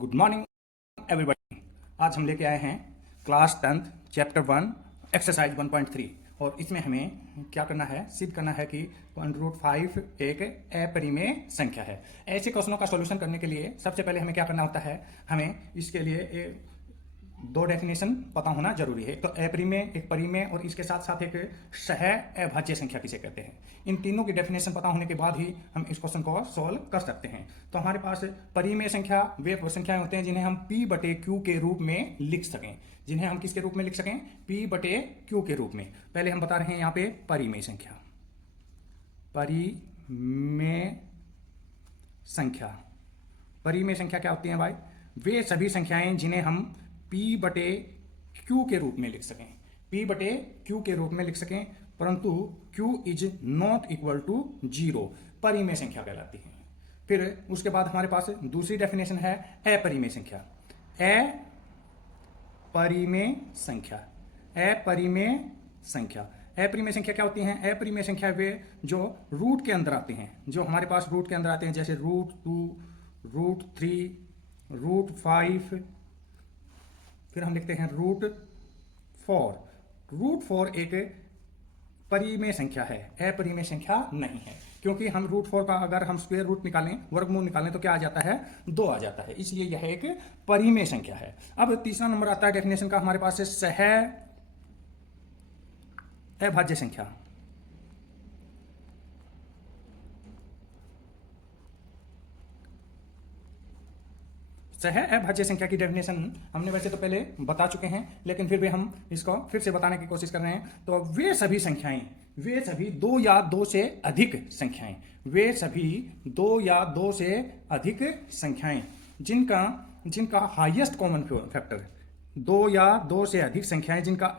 Good morning everybody. आज हम लेके आए हैं क्लास 10th चैप्टर 1 एक्सरसाइज 1.3 और इसमें हमें क्या करना है, सिद्ध करना है कि √5 एक अपरिमेय संख्या है। ऐसे क्वेश्चनों का सॉल्यूशन करने के लिए सबसे पहले हमें क्या करना होता है, हमें इसके लिए दो डेफिनेशन पता होना जरूरी है। तो अपरिमेय, एक परिमेय और इसके साथ साथ एक सह अभाज्य संख्या किसे कहते हैं। इन तीनों की डेफिनेशन पता होने के बाद ही हम इस क्वेश्चन को सॉल्व कर सकते हैं। तो हमारे पास परिमेय संख्या वे संख्याएं होते हैं जिन्हें हम P/Q के रूप में लिख सकें। जिन्हें हम किसके रूप में लिख सकें? P/Q के रूप में। पहले हम बता रहे हैं यहाँ पे परिमेय संख्या। परिमेय संख्या, परिमेय संख्या क्या होती है भाई? वे सभी संख्याएं जिन्हें हम P/Q के रूप में लिख सकें, P/Q के रूप में लिख सकें, परंतु Q is not equal to 0 परिमेय संख्या कहलाती है। फिर उसके बाद हमारे पास दूसरी डेफिनेशन है अपरिमेय संख्या। अपरिमेय संख्या, अपरिमेय संख्या, अपरिमेय संख्या क्या होती हैं? अपरिमेय संख्या वे जो रूट के अंदर आते हैं, जो हमारे पास रूट के अंदर आते हैं, जैसे √2, √3, √5, फिर हम लिखते हैं √4। √4 एक परिमेय संख्या है, अपरिमेय संख्या नहीं है, क्योंकि हम √4 का अगर हम स्क्वायर रूट निकालें, वर्गमूल निकालें, तो क्या आ जाता है? 2 आ जाता है। इसलिए यह एक परिमेय संख्या है। अब तीसरा नंबर आता है डेफिनेशन का हमारे पास है सह अभाज्य संख्या। सह अभाज्य संख्या की डेफिनेशन हमने वैसे तो पहले बता चुके हैं, लेकिन फिर भी हम इसको फिर से बताने की कोशिश कर रहे हैं। तो वे सभी संख्याएं, वे सभी 2 या 2 से अधिक संख्याएं, वे सभी 2 या 2 से अधिक संख्याएं जिनका हाईएस्ट कॉमन फैक्टर 2 या 2 से अधिक संख्याएं जिनका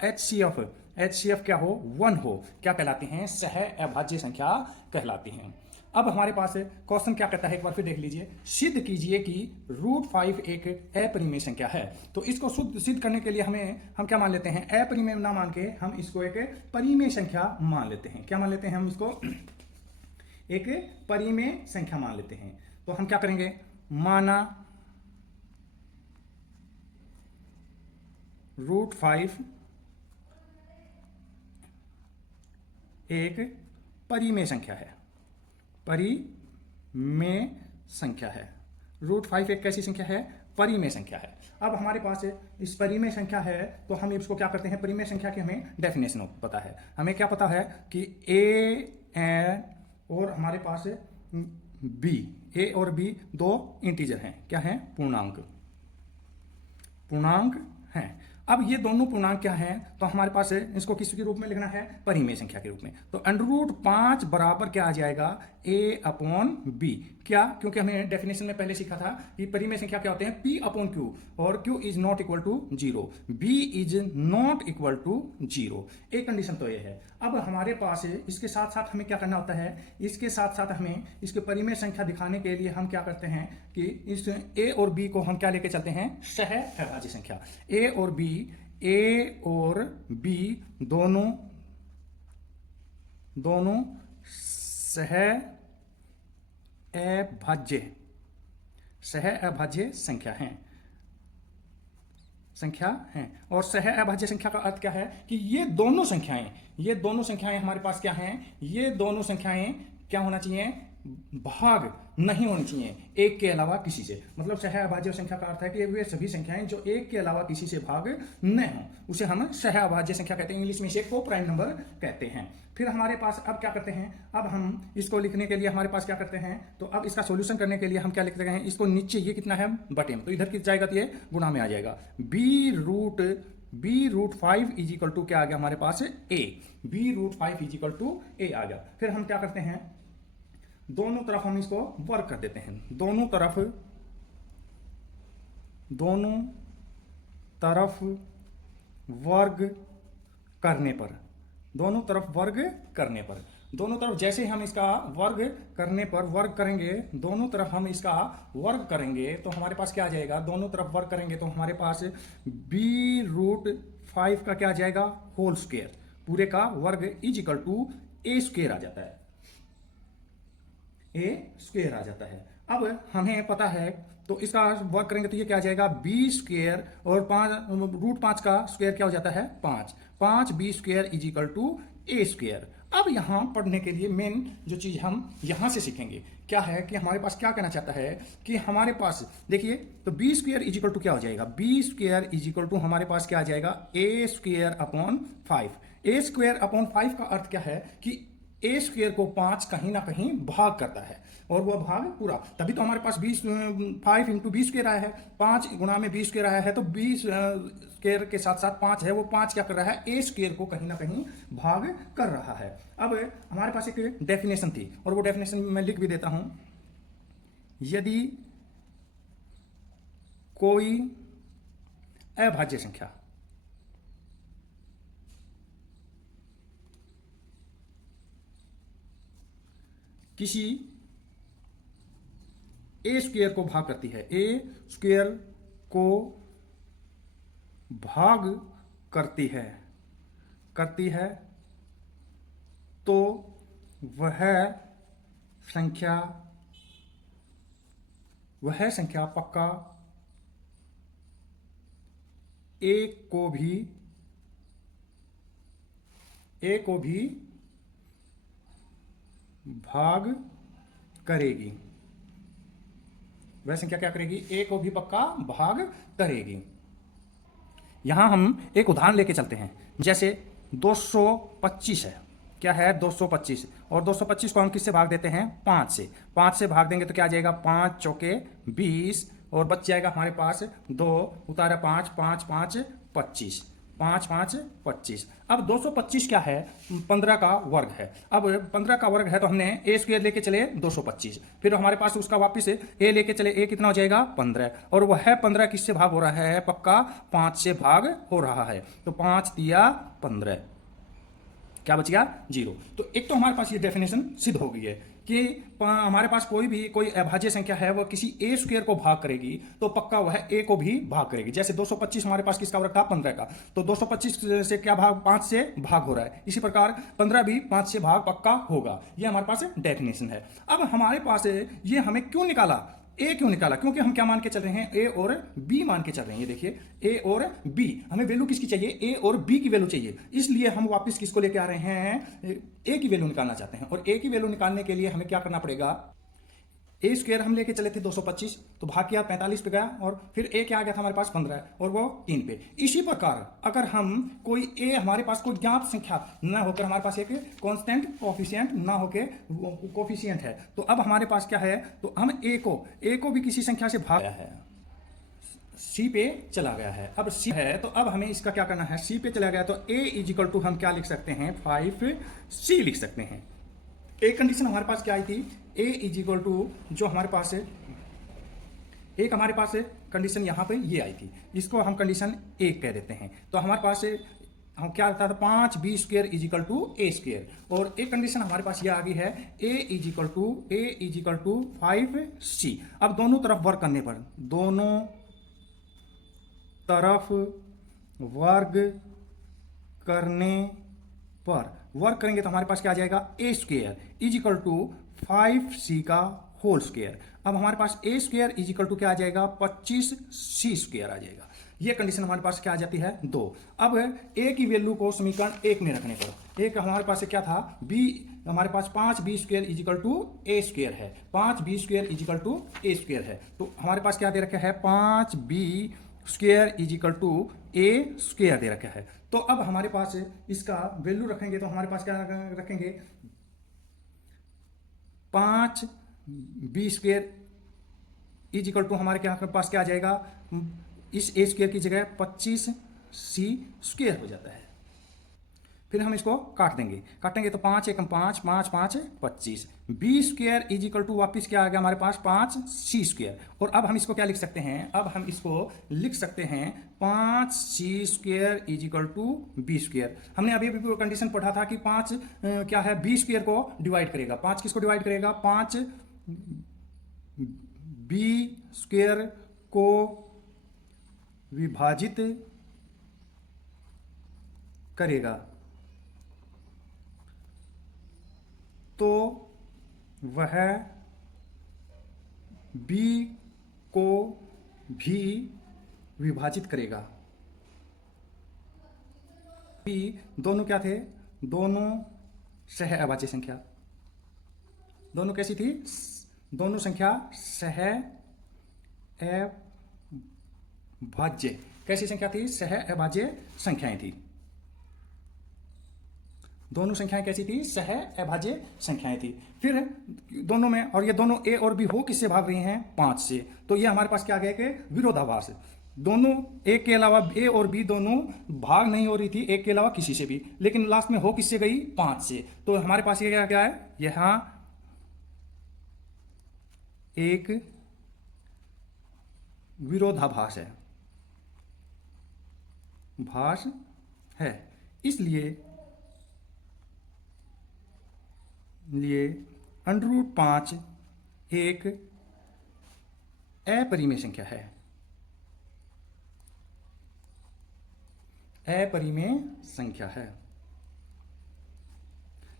HCF क्या हो? 1 हो, क्या कहलाती हैं? सह अभाज्य संख्या कहलाती हैं। अब हमारे पास क्वेश्चन क्या कहता है, एक बार फिर देख लीजिए। सिद्ध कीजिए कि √5 एक अपरिमेय संख्या है। तो इसको सिद्ध करने के लिए हम क्या मान लेते हैं? अपरिमेय ना मान के हम इसको एक परिमेय संख्या मान लेते हैं। क्या मान लेते हैं? हम इसको एक परिमेय संख्या मान लेते हैं। तो हम क्या करेंगे? माना √5 एक परिमेय संख्या है, परिमेय संख्या है। √5 एक कैसी संख्या है? परिमेय संख्या है। अब हमारे पास इस परिमेय संख्या है, तो हम इसको क्या करते हैं? परिमेय संख्या की हमें डेफिनेशन पता है। हमें क्या पता है कि और हमारे पास A और B दो इंटीजर हैं। क्या हैं? पूर्णांक हैं। अब ये दोनों पूर्णांक क्या हैं? तो हमारे पास इसको किस के रूप में लिखना है? परिमेय संख्या के रूप में। तो √5 बराबर क्या आ जाएगा? A/B। क्या? क्योंकि हमें डेफिनेशन में पहले सीखा था कि परिमेय संख्या क्या होते हैं? P/Q, और Q is not equal to 0, B is not equal to 0। एक कंडीशन तो ये है। अब हमारे पास इसके साथ साथ हमें क्या करना होता है? इसके साथ साथ हमें इसके परिमेय संख्या दिखाने के लिए हम क्या करते हैं कि इस A और B को हम क्या लेके चलते हैं? सह अभाज्य संख्या। A और B दोनों सह अभाज्य संख्या हैं। और सह अभाज्य संख्या का अर्थ क्या है? कि ये दोनों संख्याएं हमारे पास क्या हैं? ये दोनों संख्याएं क्या होना चाहिए? भाग नहीं होनी चाहिए एक के अलावा किसी से। मतलब सह अभाज्य संख्या का अर्थ है कि वे सभी संख्याएं जो एक के अलावा किसी से भाग न हो, उसे हम सह अभाज्य संख्या कहते हैं। इंग्लिश में इसे को-प्राइम नंबर कहते हैं। फिर हमारे पास अब क्या करते हैं? अब हम इसको लिखने के लिए हमारे पास क्या करते हैं? तो अब इसका सोल्यूशन करने के लिए हम क्या लिखते हैं? इसको नीचे ये कितना है? बटे में, तो इधर कितना जाएगा? तो ये गुणा में आ जाएगा। B√5 इज इक्वल टू क्या आ गया हमारे पास? A। B√5 is equal to A आ गया। फिर हम क्या करते हैं? दोनों तरफ हम इसको वर्क कर देते हैं। दोनों तरफ वर्ग करने पर, दोनों तरफ जैसे हम इसका वर्ग करेंगे, दोनों तरफ हम इसका वर्ग करेंगे, तो हमारे पास क्या आ जाएगा? दोनों तरफ वर्ग करेंगे तो हमारे पास B√5 का क्या आ जाएगा? होल स्क्वायर, पूरे का वर्ग इज इक्वल टू A² आ जाता है। A² आ जाता है। अब हमें पता है तो इसका वर्क करेंगे तो ये क्या आ जाएगा, बी स्क्वेयर और 5 √5 का स्क्वायर क्या हो जाता है 5, 5b² is equal to a square. अब यहाँ पढ़ने के लिए मेन जो चीज़ हम यहाँ से सीखेंगे क्या है कि हमारे पास क्या कहना चाहता है कि हमारे पास देखिए, तो b² इज इक्वल टू क्या हो जाएगा, b² इज इक्वल टू हमारे पास क्या आ जाएगा a² अपॉन 5। a² अपॉन 5 का अर्थ क्या है कि a² को 5 कहीं ना कहीं भाग करता है और वह भाग पूरा, तभी तो हमारे पास 5 इंटू b² आया है, 5 गुणा में b² आया है, तो b² के साथ साथ 5 है, वो 5 क्या कर रहा है, a² को कहीं ना कहीं भाग कर रहा है। अब हमारे पास एक डेफिनेशन थी और वो डेफिनेशन मैं लिख भी देता हूं, यदि कोई अभाज्य संख्या किसी a² को भाग करती है, a² को भाग करती है तो वह संख्या पक्का a को भी भाग करेगी। वह संख्या क्या करेगी, a को भी पक्का भाग करेगी। यहां हम एक उदाहरण लेके चलते हैं, जैसे 225 है, क्या है 225, और 225 को हम किससे भाग देते हैं 5 से, 5 से भाग देंगे तो क्या आ जाएगा 5 चौके 20 और बच जाएगा हमारे पास 2 उतारा 5, 5 5 25, 5 5 25। अब 225 क्या है, 15 का वर्ग है। अब 15 का वर्ग है तो हमने a² लेके चले 225, फिर हमारे पास उसका वापिस a लेके चले, a कितना हो जाएगा 15, और वह 15 किससे भाग हो रहा है, पक्का 5 से भाग हो रहा है, तो 5 दिया 15, क्या बच गया 0। तो एक तो हमारे पास ये डेफिनेशन सिद्ध हो गई है कि हमारे पास कोई अभाज्य संख्या है वह किसी a² को भाग करेगी तो पक्का वह a को भी भाग करेगी। जैसे 225 हमारे पास किसका वर्ग था 15 का, तो 225 से क्या भाग 5 से भाग हो रहा है, इसी प्रकार 15 भी 5 से भाग पक्का होगा। ये हमारे पास डेफिनेशन है। अब हमारे पास ये हमें क्यों निकाला, ए क्यों निकाला, क्योंकि हम क्या मान के चल रहे हैं, ए और बी मान के चल रहे हैं। ये देखिए ए और बी, हमें वैल्यू किसकी चाहिए, ए और बी की वैल्यू चाहिए, इसलिए हम वापस किसको लेके आ रहे हैं, ए की वैल्यू निकालना चाहते हैं। और ए की वैल्यू निकालने के लिए हमें क्या करना पड़ेगा, a² हम लेके चले थे 225, तो भाग किया 45 पे गया, और फिर a क्या आ गया था हमारे पास 15 और वो 3 पे। इसी प्रकार अगर हम कोई a हमारे पास कोई ज्ञात संख्या न होकर हमारे पास एक कांस्टेंट कोफिशिएंट ना होकर कोफिशिएंट है, तो अब हमारे पास क्या है, तो हम a को भी किसी संख्या से भाग गया है, c पे चला गया है। अब c है तो अब हमें इसका क्या करना है, c पे चला गया तो a इज इक्वल टू हम क्या लिख सकते हैं 5c लिख सकते हैं। एक कंडीशन हमारे पास क्या आई थी, a इज इक्वल टू जो हमारे पास है, एक हमारे पास कंडीशन यहाँ पे ये आई थी, इसको हम कंडीशन 1 कह देते हैं। तो हमारे पास हम क्या आता था 5b² is equal to a², और एक कंडीशन हमारे पास ये आ गई है a is equal to 5c। अब दोनों तरफ वर्क करने पर, दोनों तरफ वर्ग करने पर वर्क करेंगे तो हमारे पास क्या आ जाएगा a² is equal to 5c का होल स्क्वायर। अब हमारे पास a² इज इक्वल टू क्या आ जाएगा 25c² आ जाएगा। ये कंडीशन हमारे पास क्या आ जाती है 2। अब a की वैल्यू को समीकरण 1 में रखने पर एक हमारे पास क्या था b, हमारे पास 5b² is equal to a² है, 5b² is equal to a² है, तो हमारे पास क्या दे रखा है 5b² is equal to a² दे रखा है। तो अब हमारे पास इसका वैल्यू रखेंगे तो हमारे पास क्या रखेंगे 5b² इज इक्वल टू हमारे पास क्या आ जाएगा, इस a² की जगह 25c² हो जाता है। फिर हम इसको काटेंगे तो 5 एकम 5, 5 5 25, b² इज इक्वल टू वापिस क्या आ गया हमारे पास 5c²। और अब हम इसको क्या लिख सकते हैं, अब हम इसको लिख सकते हैं 5c² is equal to b²। हमने अभी कंडीशन पढ़ा था कि 5 क्या है b² को डिवाइड करेगा, 5 किसको डिवाइड करेगा 5 b² को विभाजित करेगा, तो वह b² को भी विभाजित करेगा। भी दोनों क्या थे? दोनों सह अभाज्य संख्या। दोनों कैसी थी? दोनों संख्या सह अभाज्य। कैसी संख्या थी? सह अभाज्य संख्याएं थी। दोनों संख्याएं कैसी थी? सह अभाज्य संख्याएं थी। फिर दोनों में, और ये दोनों ए और बी हो किससे भाग रही हैं? 5 से। तो ये हमारे पास क्या आ गया कि विरोधाभास। दोनों एक के अलावा ए और बी दोनों भाग नहीं हो रही थी एक के अलावा किसी से भी, लेकिन लास्ट में हो किससे गई? 5 से। तो हमारे पास ये क्या क्या है? यहां एक विरोधाभास है, भास है। इसलिए √5 एक अपरिमेय संख्या है। अपरिमेय संख्या है।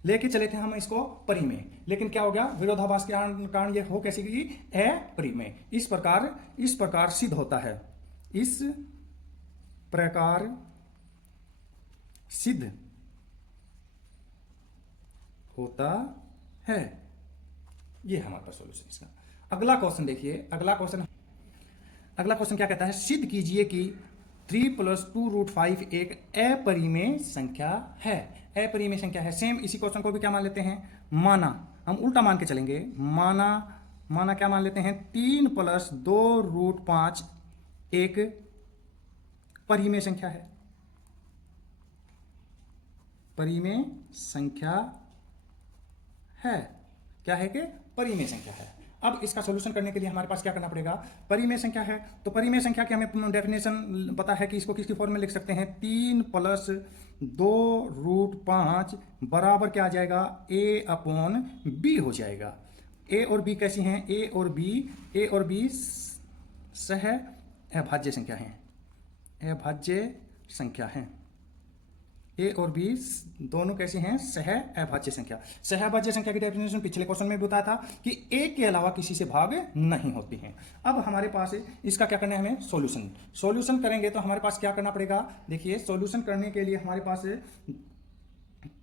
लेके चले थे हम इसको परिमेय, लेकिन क्या हो गया? विरोधाभास के कारण ये हो कैसी गई? अपरिमेय। इस प्रकार सिद्ध होता है। इस प्रकार सिद्ध होता है। ये हमारे पास सॉल्यूशन इसका। अगला क्वेश्चन देखिए। अगला क्वेश्चन क्या कहता है? सिद्ध कीजिए कि 3 + 2√5 एक अपरिमेय संख्या है। अपरिमेय संख्या है। सेम इसी क्वेश्चन को भी क्या मान लेते हैं? माना। हम उल्टा मान के चलेंगे। माना क्या मान लेते हैं? 3 + 2√5 एक परिमेय संख्या है। परिमेय संख्या है। क्या है कि? परिमेय संख्या है। अब इसका सॉल्यूशन करने के लिए हमारे पास क्या करना पड़ेगा? परिमेय संख्या है तो परिमेय संख्या की हमें डेफिनेशन पता है कि इसको किसकी फॉर्म में लिख सकते हैं? 3 + 2√5 बराबर क्या आ जाएगा? a/b हो जाएगा। a और b कैसी हैं? a और b सह अभाज्य संख्या हैं। अभाज्य संख्या हैं। ए और बी दोनों कैसे हैं? सह अभाज्य संख्या। सह अभाज्य संख्या की डेफिनेशन पिछले क्वेश्चन में भी बताया था कि एक के अलावा किसी से भाग नहीं होती हैं। अब हमारे पास इसका क्या करना है? हमें सॉल्यूशन करेंगे तो हमारे पास क्या करना पड़ेगा? देखिए, सॉल्यूशन करने के लिए हमारे पास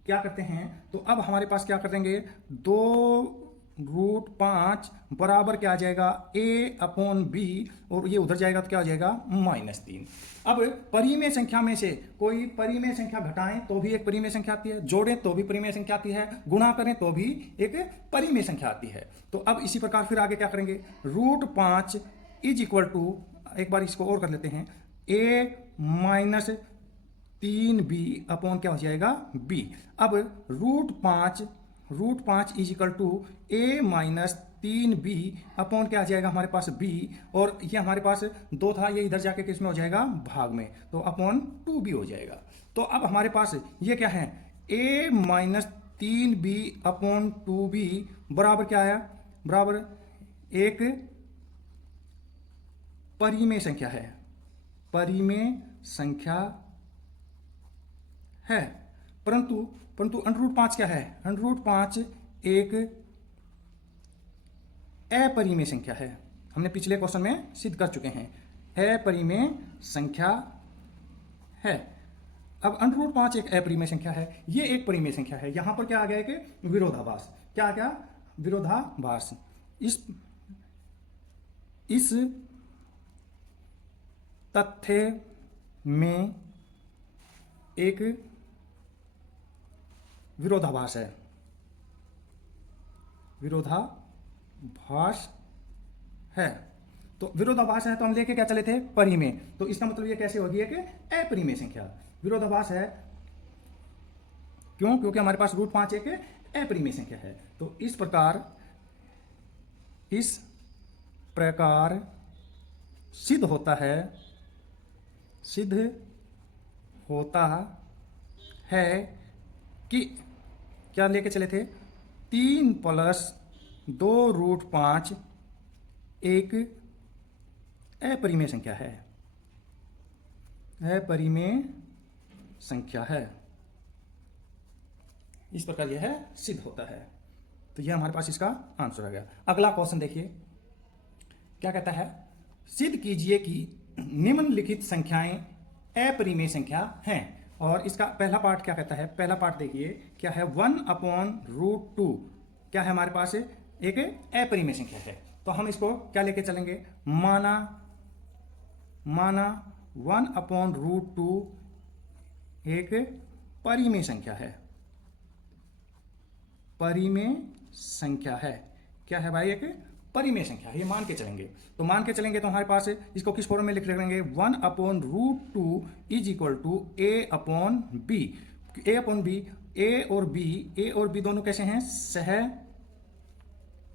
क्या करते हैं? तो अब हमारे पास क्या करेंगे? 2√5 बराबर क्या आ जाएगा? a/b, और ये उधर जाएगा तो क्या हो जाएगा? -3। अब परिमेय संख्या में से कोई परिमेय संख्या घटाएं तो भी एक परिमेय संख्या आती है, जोड़ें तो भी परिमेय संख्या आती है, गुणा करें तो भी एक परिमेय संख्या आती है। तो अब इसी प्रकार फिर आगे क्या करेंगे? √5 = एक बार इसको और कर लेते हैं, a - 3b अपॉन क्या हो जाएगा? b। अब √5 = a - 3b अपॉन क्या आ जाएगा हमारे पास? b। और ये हमारे पास 2 था, ये इधर जाके किसमें हो जाएगा? भाग में, तो अपॉन 2b हो जाएगा। तो अब हमारे पास ये क्या है? a - 3b अपॉन 2b बराबर क्या आया? बराबर एक परिमेय संख्या है। परिमेय संख्या है। परंतु √5 क्या है? √5 एक अपरिमेय संख्या है। हमने पिछले क्वेश्चन में सिद्ध कर चुके हैं, अपरिमेय संख्या है। अब √5 एक अपरिमेय संख्या है, ये एक परिमेय संख्या है। यहां पर क्या आ गया कि विरोधाभास। क्या आ गया? विरोधाभास। इस तथ्य में एक विरोधाभास है। विरोधाभास है। तो विरोधाभास है तो हम लेके क्या चले थे? परिमेय। तो इसका मतलब ये कैसे होगी? कि अपरिमेय संख्या। विरोधाभास है क्यों? क्योंकि हमारे पास √5 एक अपरिमेय संख्या है। तो इस प्रकार सिद्ध होता है कि क्या लेके चले थे? 3 + 2√5 एक अपरिमेय संख्या है। अपरिमेय संख्या है। इस प्रकार यह सिद्ध होता है। तो यह हमारे पास इसका आंसर आ गया। अगला क्वेश्चन देखिए क्या कहता है? सिद्ध कीजिए कि निम्नलिखित संख्याएं अपरिमेय संख्या हैं। और इसका पहला पार्ट क्या कहता है? पहला पार्ट देखिए क्या है, 1/√2 क्या है हमारे पास? एक अपरिमेय संख्या है। तो हम इसको क्या लेके चलेंगे? माना 1/√2 एक परिमेय संख्या है। परिमेय संख्या है। क्या है भाई? एक परिमेय संख्या है, ये मान के चलेंगे। तो मान के चलेंगे तो हमारे पास इसको किस फॉर्म में लिख लेंगे? 1/√2 is equal to a/b। a/b, ए और बी दोनों कैसे हैं? सह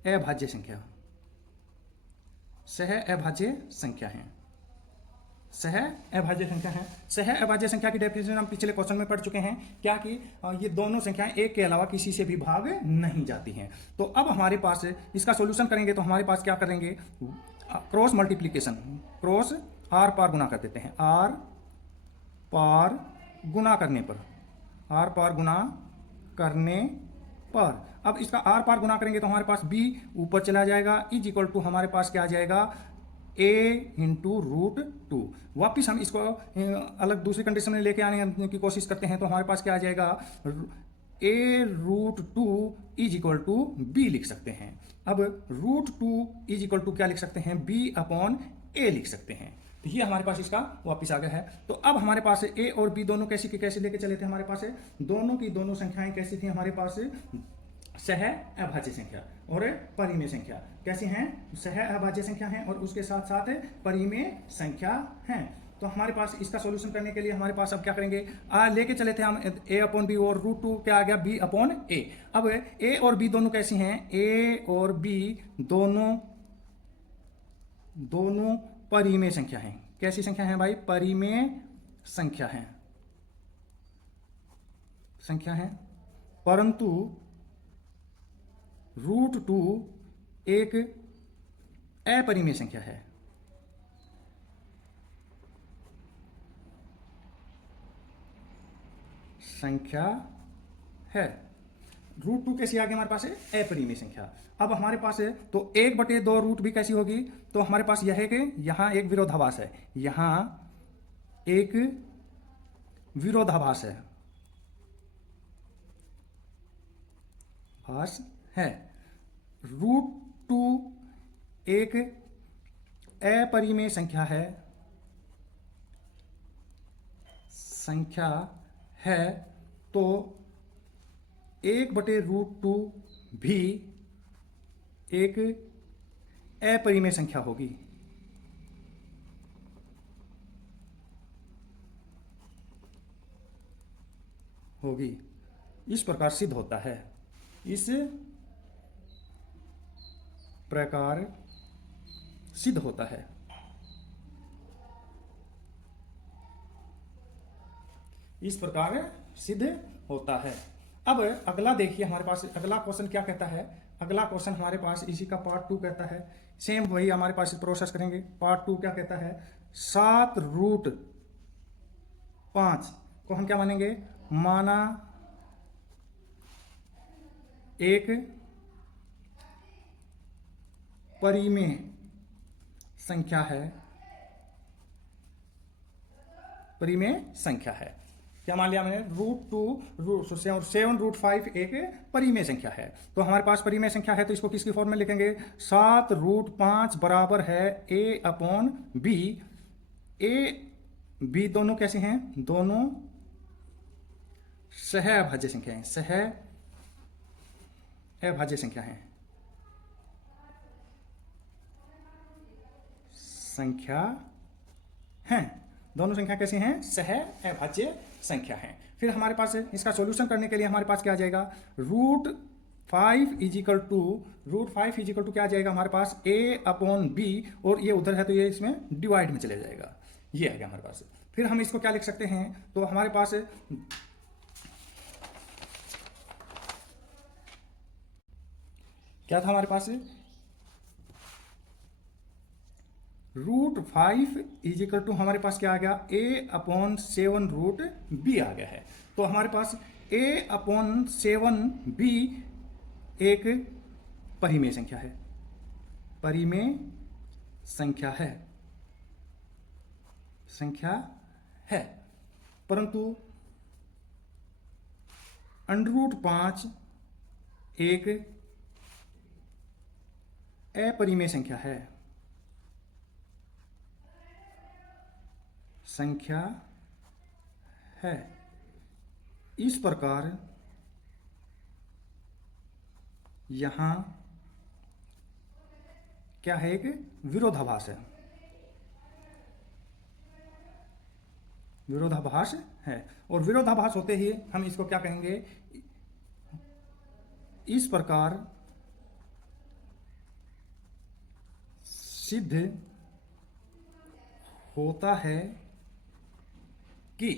अभाज्य संख्या, सह अभाज्य संख्या है। सह अभाज्य संख्या है। सह अभाज्य संख्या की डेफिनेशन हम पिछले क्वेश्चन में पढ़ चुके हैं, क्या कि ये दोनों संख्याएं एक के अलावा किसी से भी भाग नहीं जाती हैं। तो अब हमारे पास इसका सॉल्यूशन करेंगे तो हमारे पास क्या करेंगे? क्रॉस मल्टीप्लीकेशन, क्रॉस आर पार गुना कर देते हैं। आर पार गुना करने पर, आर पार गुना करने पर, अब इसका आर पार गुना करेंगे तो हमारे पास b ऊपर चला जाएगा, इज इक्वल टू हमारे पास क्या आ जाएगा? a/√2। वापिस हम इसको अलग दूसरी कंडीशन में लेके आने की कोशिश करते हैं तो हमारे पास क्या आ जाएगा? a/√2 is equal to b लिख सकते हैं। अब √2 इज इक्वल टू क्या लिख सकते हैं? b/a लिख सकते हैं। तो ये हमारे पास इसका वापिस आ गया है। तो अब हमारे पास a और b दोनों कैसी की कैसे लेके चले थे? हमारे पास दोनों की दोनों संख्याएं कैसी थी? हमारे पास सह अभाज्य संख्या और परिमेय संख्या कैसी हैं? सह अभाज्य संख्या हैं और उसके साथ साथ परिमेय संख्या हैं। तो हमारे पास इसका सॉल्यूशन करने के लिए हमारे पास अब क्या करेंगे? लेके चले थे हम a/b और √2 क्या आ गया? b/a। अब a और b दोनों कैसी हैं? a और b दोनों परिमेय संख्या हैं। कैसी संख्या है भाई? परिमेय संख्या है, संख्या है। परंतु √2 एक अपरिमेय संख्या है। संख्या है। √2 कैसी आ गई हमारे पास? अपरिमेय संख्या। अब हमारे पास है तो 1/2 रूट भी कैसी होगी? तो हमारे पास यह है कि यहां एक विरोधाभास है, यहां एक विरोधाभास है, भास है। √2 एक अपरिमेय संख्या है, संख्या है। तो 1/√2 भी एक अपरिमेय संख्या होगी। इस प्रकार सिद्ध होता है, इस प्रकार सिद्ध होता है। इस प्रकार सिद्ध होता है। अब अगला देखिए हमारे पास अगला क्वेश्चन क्या कहता है? अगला क्वेश्चन हमारे पास इसी का पार्ट 2 कहता है। सेम वही हमारे पास प्रोसेस करेंगे। पार्ट 2 क्या कहता है? 7√5 को हम क्या मानेंगे? माना एक परिमेय संख्या है, परिमेय संख्या है। क्या मान लिया मैंने? √2 7√5 एक परिमेय संख्या है। तो हमारे पास परिमेय संख्या है तो इसको किसकी फॉर्म में लिखेंगे? 7√5 बराबर है a/b। a b दोनों कैसे हैं? दोनों सह अभाज्य संख्या है, सह अभाज्य संख्या है, संख्या हैं। दोनों संख्या कैसी हैं? सह अभाज्य संख्या है। फिर हमारे पास इसका सॉल्यूशन करने के लिए हमारे पास क्या आ जाएगा? √5 इज इक्वल टू क्या आ जाएगा हमारे पास? a/b और ये उधर है तो ये इसमें डिवाइड में चले जाएगा। ये आ गया हमारे पास। फिर हम इसको क्या लिख सकते हैं? तो हमारे पास क्या था हमारे पास? √5 इज इक्वल टू हमारे पास क्या आ गया? a/7√b आ गया है। तो हमारे पास a/7b एक परिमेय संख्या है, परिमेय संख्या है। संख्या है, परंतु √5 एक अपरिमेय संख्या है। इस प्रकार यहां क्या है, एक विरोधाभास है। विरोधाभास है, और विरोधाभास होते ही हम इसको क्या कहेंगे, इस प्रकार सिद्ध होता है कि,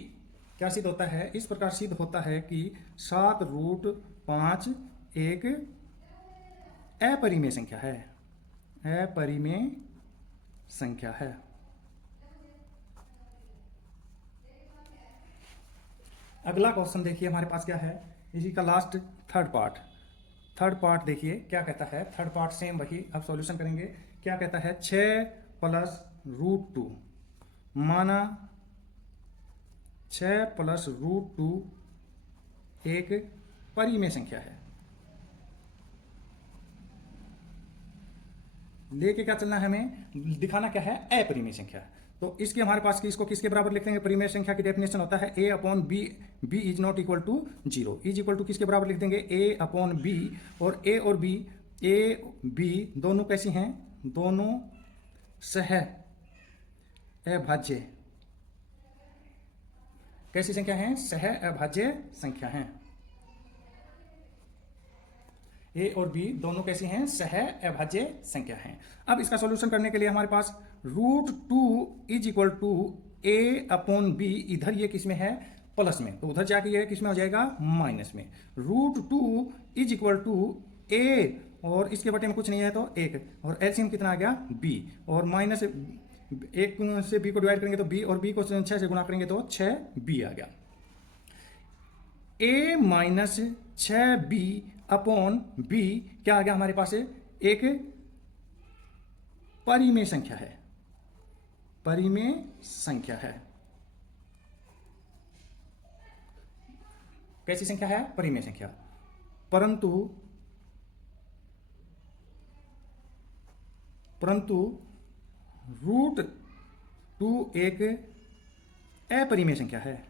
क्या सिद्ध होता है, इस प्रकार सिद्ध होता है कि 7√5 एक अपरिमेय संख्या है। अपरिमेय संख्या है। अगला क्वेश्चन देखिए हमारे पास क्या है, इसी का लास्ट थर्ड पार्ट देखिए क्या कहता है। थर्ड पार्ट सेम वही, अब सॉल्यूशन करेंगे। क्या कहता है, 6 + √2, माना 6 + √2 एक परिमेय संख्या है। लेके क्या चलना है, हमें दिखाना क्या है, अपरिमेय संख्या। तो इसके हमारे पास की, इसको किसके बराबर लिख देंगे, परिमेय संख्या की डेफिनेशन होता है a/b, b is not equal to 0, is equal to किसके बराबर लिख देंगे, a/b, और a और b दोनों कैसी हैं, दोनों सह अभाज्य, कैसी संख्या हैं, सह अभाज्य संख्या हैं। ए और बी दोनों कैसी हैं, सह अभाज्य संख्या हैं। अब इसका सॉल्यूशन करने के लिए हमारे पास √2 इज इक्वल टू a/b, इधर ये किस में है, प्लस में, तो उधर जाके ये किस में हो जाएगा, माइनस में। √2 इज इक्वल टू a, और इसके बटे में कुछ नहीं है तो 1, और एलसीएम कितना आ गया, b, और माइनस 1 से b को डिवाइड करेंगे तो b, और b को 6 से गुणा करेंगे तो 6b आ गया। a - 6b/b क्या आ गया हमारे पास, एक परिमेय संख्या है। परिमेय संख्या है। कैसी संख्या है, परिमेय संख्या। परंतु √2 एक अपरिमेय संख्या है।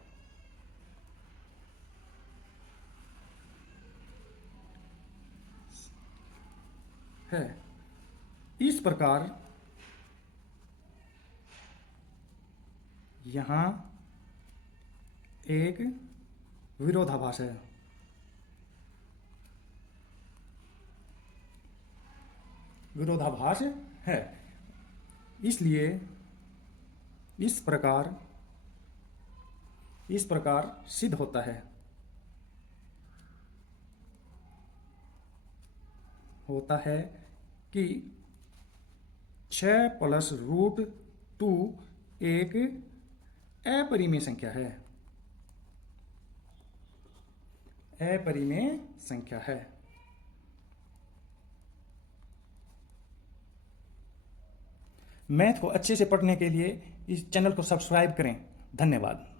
इस प्रकार यहां एक विरोधाभास है। विरोधाभास है, इसलिए इस प्रकार सिद्ध होता है कि 6 + √2 एक अपरिमेय संख्या है। अपरिमेय संख्या है। मैथ को अच्छे से पढ़ने के लिए इस चैनल को सब्सक्राइब करें। धन्यवाद।